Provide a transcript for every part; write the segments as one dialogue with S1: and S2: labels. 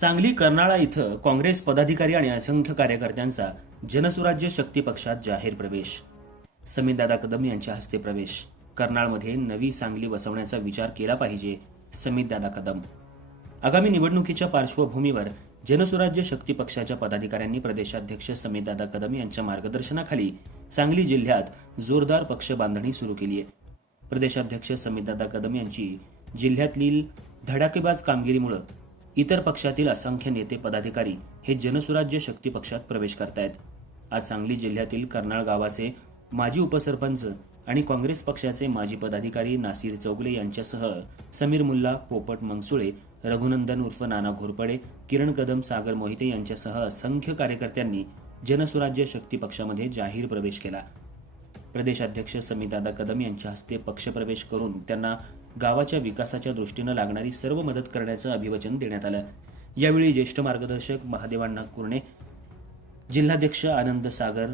S1: सांगली कर्नाळा इथं काँग्रेस पदाधिकारी आणि असंख्य कार्यकर्त्यांचा जनसुराज्य शक्ती पक्षात जाहीर प्रवेश. समीरदादा कदम यांच्या हस्ते प्रवेश. कर्नाळमध्ये नवी सांगली वसवण्याचा विचार केला पाहिजे समीरदादा कदम. आगामी निवडणुकीच्या पार्श्वभूमीवर जनसुराज्य शक्ती पक्षाच्या पदाधिकाऱ्यांनी प्रदेशाध्यक्ष समीरदादा कदम यांच्या मार्गदर्शनाखाली सांगली जिल्ह्यात जोरदार पक्ष बांधणी सुरू केली आहे. प्रदेशाध्यक्ष समीरदादा कदम यांची जिल्ह्यातील धडाकेबाज कामगिरीमुळे इतर पक्षातील असंख्य नेते पदाधिकारी हे जनसुराज्य शक्ती पक्षात प्रवेश करतायत. आज सांगली जिल्ह्यातील कर्नाळ गावाचे माजी उपसरपंच आणि काँग्रेस पक्षाचे माजी पदाधिकारी नासिर चौगले यांच्यासह समीर मुल्ला पोपट मंगसुळे रघुनंदन उर्फ नाना घोरपडे किरण कदम सागर मोहिते यांच्यासह असंख्य कार्यकर्त्यांनी जनसुराज्य शक्ती पक्षामध्ये जाहीर प्रवेश केला. प्रदेशाध्यक्ष समीदादा कदम यांच्या हस्ते पक्षप्रवेश करून त्यांना गावाच्या विकासाच्या दृष्टीनं लागणारी सर्व मदत करण्याचं अभिवचन देण्यात आलं. यावेळी ज्येष्ठ मार्गदर्शक महादेवांना कुर्णे जिल्हाध्यक्ष आनंद सागर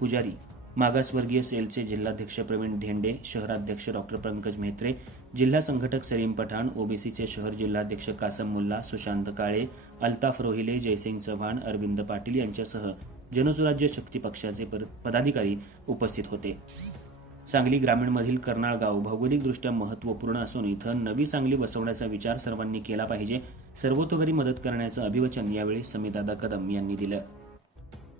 S1: पुजारी मागासवर्गीय सेलचे जिल्हाध्यक्ष प्रवीण धेंडे शहराध्यक्ष डॉक्टर पंकज म्हेत्रे जिल्हा संघटक सलीम पठाण ओबीसीचे शहर जिल्हाध्यक्ष कासम मुल्ला सुशांत काळे अल्ताफ रोहिले जयसिंग चव्हाण अरविंद पाटील यांच्यासह जनसुराज्य शक्ती पक्षाचे पदाधिकारी उपस्थित होते. सांगली ग्रामीणमधील कर्नाळ गाव भौगोलिकदृष्ट्या महत्त्वपूर्ण असून इथं नवी सांगली वसवण्याचा विचार सर्वांनी केला पाहिजे. सर्वतोपरी मदत करण्याचं अभिवचन यावेळी समितादा कदम यांनी दिलं.